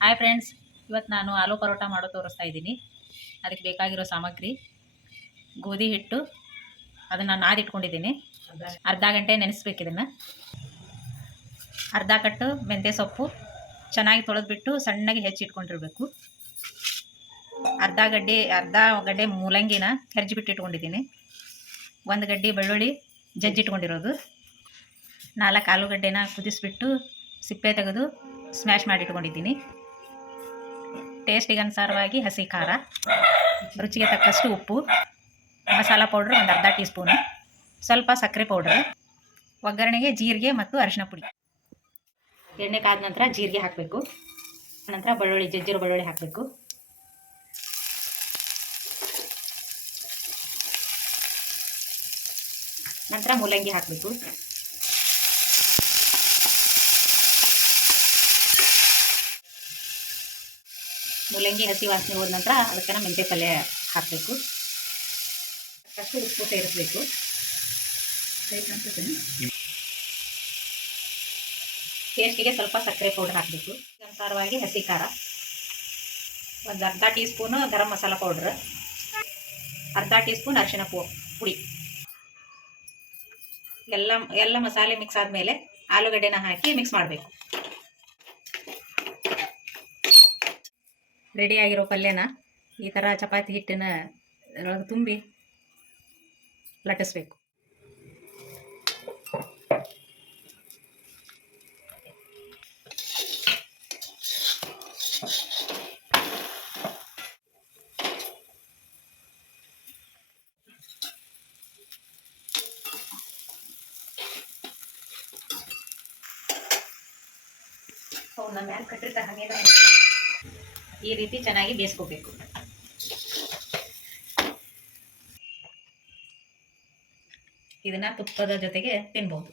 Hi friends, ಇವತ್ತು ನಾನು ಆಲೂ ಪರೋಟ ಮಾಡೋ ತೋರಿಸ್ತಾ ಇದ್ದೀನಿ. ಅದಕ್ಕೆ ಬೇಕಾಗಿರೋ ಸಾಮಗ್ರಿ: ಗೋಧಿ ಹಿಟ್ಟು, ಅದನ್ನು ನಾದಿಟ್ಕೊಂಡಿದ್ದೀನಿ. ಅರ್ಧ ಗಂಟೆ ನೆನೆಸ್ಬೇಕು. ಇದನ್ನು ಅರ್ಧ ಕಟ್ಟು ಮೆಂತ್ಯ ಸೊಪ್ಪು ಚೆನ್ನಾಗಿ ತೊಳೆದ್ಬಿಟ್ಟು ಸಣ್ಣಗೆ ಹೆಚ್ಚಿಟ್ಕೊಂಡಿರಬೇಕು. ಅರ್ಧ ಗಡ್ಡೆ ಮೂಲಂಗಿನ ಹೆರ್ಜಿಬಿಟ್ಟು ಇಟ್ಕೊಂಡಿದ್ದೀನಿ. ಒಂದು ಗಡ್ಡೆ ಬೆಳ್ಳುಳ್ಳಿ ಜಜ್ಜಿಟ್ಕೊಂಡಿರೋದು. 4 ಆಲೂಗಡ್ಡೆನ ಕುದಿಸ್ಬಿಟ್ಟು ಸಿಪ್ಪೆ ತೆಗೆದು ಸ್ಮ್ಯಾಶ್ ಮಾಡಿ ಇಟ್ಕೊಂಡಿದ್ದೀನಿ. ಟೇಸ್ಟಿಗೆ ಅನುಸಾರವಾಗಿ ಹಸಿ ಖಾರ, ರುಚಿಗೆ ತಕ್ಕಷ್ಟು ಉಪ್ಪು, ಮಸಾಲ ಪೌಡ್ರ್ ಒಂದು ಅರ್ಧ ಟೀ ಸ್ಪೂನು, ಸ್ವಲ್ಪ ಸಕ್ಕರೆ ಪೌಡ್ರ್, ಒಗ್ಗರಣೆಗೆ ಜೀರಿಗೆ ಮತ್ತು ಅರಿಶಿನ ಪುಡಿ. ಎಣ್ಣೆ ಕಾದ ನಂತರ ಜೀರಿಗೆ ಹಾಕಬೇಕು. ನಂತರ ಜಜ್ಜಿರೋ ಬೆಳ್ಳುಳ್ಳಿ ಹಾಕಬೇಕು. ನಂತರ ಮೂಲಂಗಿ ಹಾಕಬೇಕು. ಮೂಲಂಗಿ ಹಸಿ ವಾಸನೆ ಹೋದ ನಂತರ ಅದಕ್ಕೆ ಮೆಂತ್ಯ ಪಲ್ಯ ಹಾಕಬೇಕು. ಅಷ್ಟು ಉಪ್ಪು ಸೇರಿಸಬೇಕು. ಟೇಸ್ಟಿಗೆ ಸ್ವಲ್ಪ ಸಕ್ಕರೆ ಪೌಡರ್ ಹಾಕಬೇಕು. ಅನುಸಾರವಾಗಿ ಹಸಿ ಖಾರ, ಒಂದು ಅರ್ಧ tea spoon garam masala powder, ಅರ್ಧ ಟೀ ಸ್ಪೂನ್ ಅರಿಶಿನ ಪುಡಿ. ಎಲ್ಲ ಮಸಾಲೆ ಮಿಕ್ಸ್ ಆದಮೇಲೆ ಆಲೂಗಡ್ಡೆನ ಹಾಕಿ ಮಿಕ್ಸ್ ಮಾಡಬೇಕು. ರೆಡಿಯಾಗಿರೋ ಪಲ್ಯನ ಈ ಥರ ಚಪಾತಿ ಹಿಟ್ಟಿನ ಒಳಗೆ ತುಂಬಿ ಲಟ್ಟಿಸ್ಬೇಕು. ಅವನ್ನ ಮ್ಯಾಲೆ ಕಟ್ಟಿರ್ತಾರೆ, ಹಾಗೆ ಈ ರೀತಿ ಚೆನ್ನಾಗಿ ಬೇಯಿಸ್ಕೋಬೇಕು. ಇದನ್ನ ತುಪ್ಪದ ಜೊತೆಗೆ ತಿನ್ಬಹುದು.